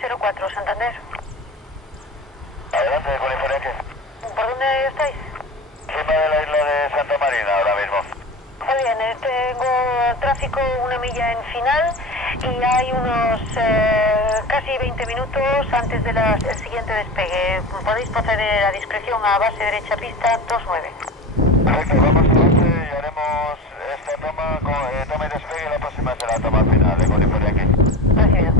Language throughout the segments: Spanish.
04, Santander. Adelante, con Intek. ¿Por dónde estáis? Encima de la isla de Santa Marina ahora mismo. Muy bien, tengo tráfico 1 milla en final y hay unos casi 20 minutos antes del siguiente despegue. Podéis proceder a discreción a base derecha pista 29. Perfecto, vamos adelante y haremos esta toma y despegue, y la próxima será toma final de con Intek. Recibido.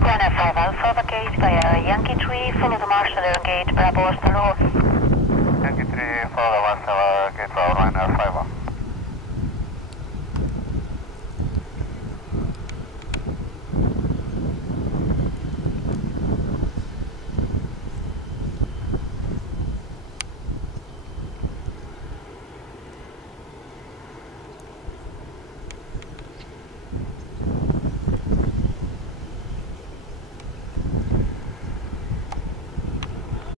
Ryanair 5 Alpha, vacate via Yankee 3, follow the marshal air gate, Bravo, hasta luego. Yankee 3, follow the Marshall, gate for Ryanair 5.